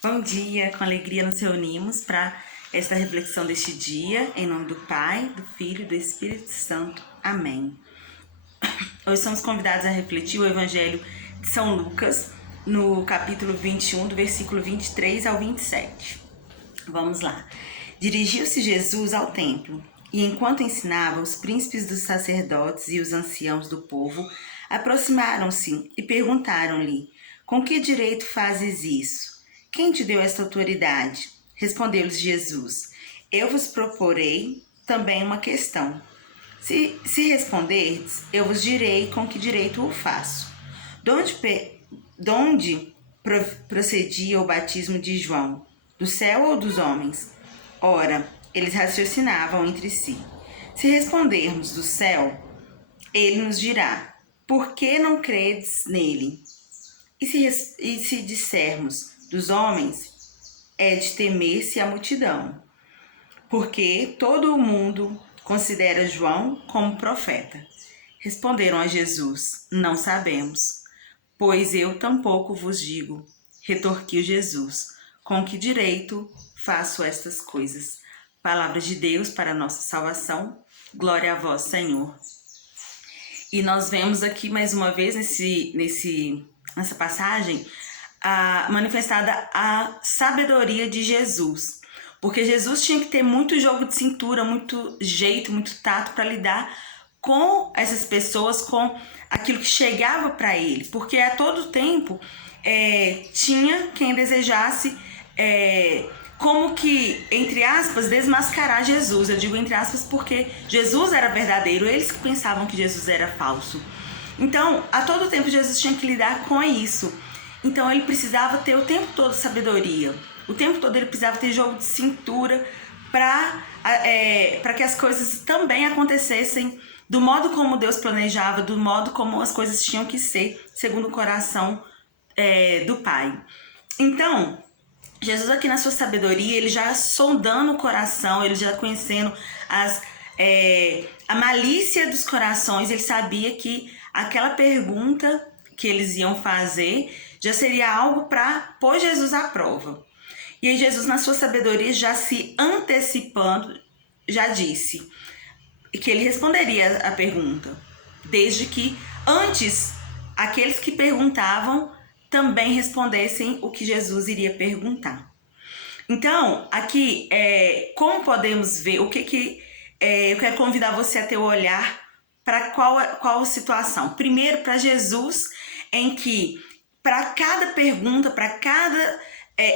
Bom dia, com alegria nos reunimos para esta reflexão deste dia, em nome do Pai, do Filho e do Espírito Santo. Amém. Hoje somos convidados a refletir o Evangelho de São Lucas, no capítulo 21, do versículo 23 ao 27. Vamos lá. Dirigiu-se Jesus ao templo, e enquanto ensinava, os príncipes dos sacerdotes e os anciãos do povo aproximaram-se e perguntaram-lhe: Com que direito fazes isso? Quem te deu esta autoridade? Respondeu-lhes Jesus: Eu vos proporei também uma questão. Se responderdes, eu vos direi com que direito o faço. De onde procedia o batismo de João? Do céu ou dos homens? Ora, eles raciocinavam entre si. Se respondermos do céu, ele nos dirá: Por que não credes nele? E se dissermos dos homens, é de temer-se a multidão, porque todo o mundo considera João como profeta. Responderam a Jesus: Não sabemos. Pois eu tampouco vos digo, retorquiu Jesus. Com que direito faço estas coisas? Palavra de Deus para a nossa salvação. Glória a vós, Senhor. E nós vemos aqui mais uma vez nessa passagem manifestada a sabedoria de Jesus. Porque Jesus tinha que ter muito jogo de cintura, muito jeito, muito tato para lidar com essas pessoas, com aquilo que chegava para ele. Porque a todo tempo tinha quem desejasse como que, entre aspas, desmascarar Jesus. Eu digo entre aspas porque Jesus era verdadeiro, eles que pensavam que Jesus era falso. Então, a todo tempo Jesus tinha que lidar com isso. Então ele precisava ter o tempo todo sabedoria. O tempo todo ele precisava ter jogo de cintura para que as coisas também acontecessem do modo como Deus planejava, do modo como as coisas tinham que ser, segundo o coração do Pai. Então, Jesus aqui na sua sabedoria, ele já sondando o coração, ele já conhecendo a malícia dos corações, ele sabia que aquela pergunta que eles iam fazer já seria algo para pôr Jesus à prova. E aí Jesus, na sua sabedoria, já se antecipando, já disse que ele responderia a pergunta, desde que antes aqueles que perguntavam também respondessem o que Jesus iria perguntar. Então, aqui, como podemos ver, eu quero convidar você a ter o olhar para qual situação. Primeiro, para Jesus, em que para cada pergunta, para cada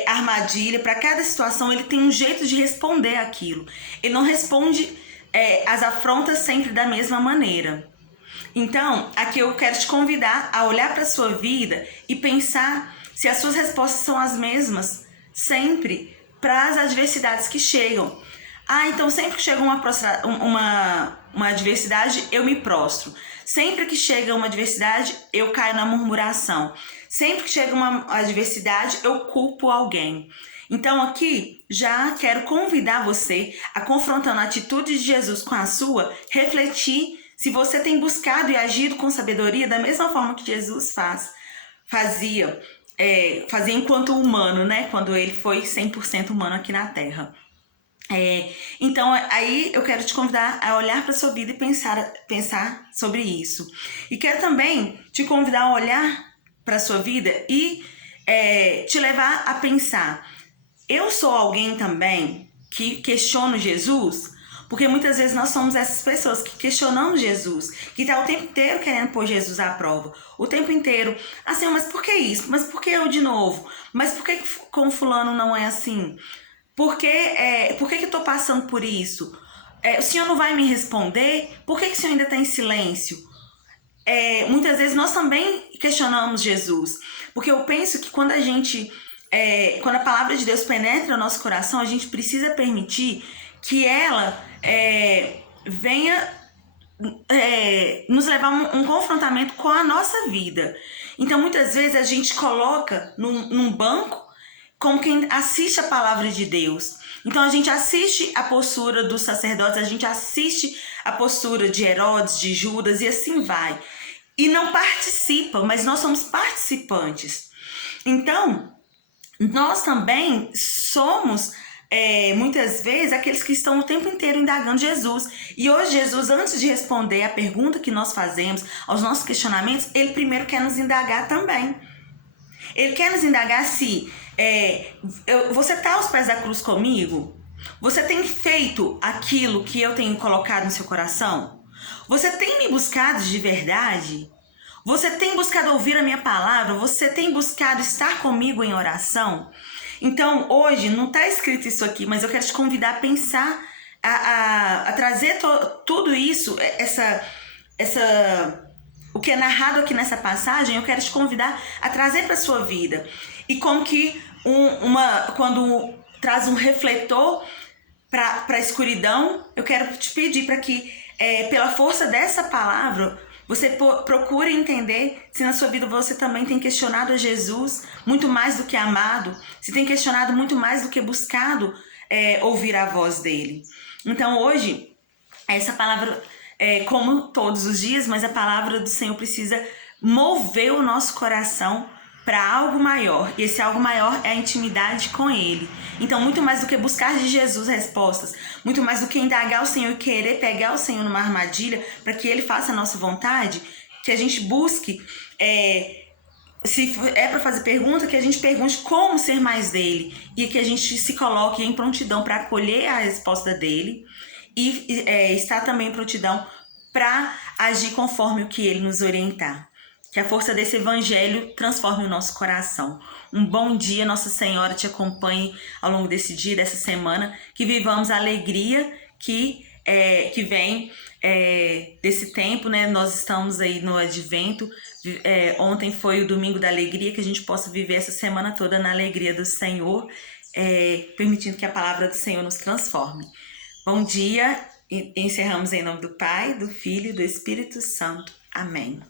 armadilha, para cada situação, ele tem um jeito de responder aquilo. Ele não responde as afrontas sempre da mesma maneira. Então, aqui eu quero te convidar a olhar para a sua vida e pensar se as suas respostas são as mesmas sempre para as adversidades que chegam. Então sempre que chega uma adversidade, eu me prostro. Sempre que chega uma adversidade, eu caio na murmuração. Sempre que chega uma adversidade, eu culpo alguém. Então aqui já quero convidar você a, confrontando a atitude de Jesus com a sua, refletir se você tem buscado e agido com sabedoria da mesma forma que Jesus fazia enquanto humano, né? Quando ele foi 100% humano aqui na Terra. Então, aí eu quero te convidar a olhar para a sua vida e pensar sobre isso. E quero também te convidar a olhar para a sua vida e te levar a pensar: eu sou alguém também que questiono Jesus? Porque muitas vezes nós somos essas pessoas que questionamos Jesus, que está o tempo inteiro querendo pôr Jesus à prova. O tempo inteiro, assim, mas por que isso? Mas por que eu de novo? Mas por que com fulano não é assim? Por que eu estou passando por isso? O senhor não vai me responder? Por que o senhor ainda está em silêncio? Muitas vezes nós também questionamos Jesus. Porque eu penso que quando a palavra de Deus penetra no nosso coração, a gente precisa permitir que ela venha nos levar a um confrontamento com a nossa vida. Então, muitas vezes a gente coloca num banco como quem assiste a palavra de Deus. Então a gente assiste a postura dos sacerdotes, a gente assiste a postura de Herodes, de Judas e assim vai. E não participa, mas nós somos participantes. Então, nós também somos, muitas vezes, aqueles que estão o tempo inteiro indagando Jesus. E hoje Jesus, antes de responder a pergunta que nós fazemos, aos nossos questionamentos, ele primeiro quer nos indagar também. Ele quer nos indagar se você está aos pés da cruz comigo? Você tem feito aquilo que eu tenho colocado no seu coração? Você tem me buscado de verdade? Você tem buscado ouvir a minha palavra? Você tem buscado estar comigo em oração? Então, hoje, não está escrito isso aqui, mas eu quero te convidar a pensar, a trazer tudo isso, o que é narrado aqui nessa passagem, eu quero te convidar a trazer para a sua vida. E como que quando traz um refletor para a escuridão, eu quero te pedir para que, pela força dessa palavra, você procure entender se na sua vida você também tem questionado a Jesus muito mais do que amado, se tem questionado muito mais do que buscado ouvir a voz dele. Então hoje, essa palavra, como todos os dias, mas a palavra do Senhor precisa mover o nosso coração para algo maior. E esse algo maior é a intimidade com Ele. Então, muito mais do que buscar de Jesus respostas, muito mais do que indagar o Senhor e querer pegar o Senhor numa armadilha para que Ele faça a nossa vontade, que a gente busque, se é para fazer pergunta, que a gente pergunte como ser mais dele e que a gente se coloque em prontidão para acolher a resposta dele e estar também em prontidão para agir conforme o que Ele nos orientar. Que a força desse evangelho transforme o nosso coração. Um bom dia, Nossa Senhora te acompanhe ao longo desse dia, dessa semana. Que vivamos a alegria que vem desse tempo, né? Nós estamos aí no advento. Ontem foi o domingo da alegria, que a gente possa viver essa semana toda na alegria do Senhor, permitindo que a palavra do Senhor nos transforme. Bom dia, encerramos em nome do Pai, do Filho e do Espírito Santo. Amém.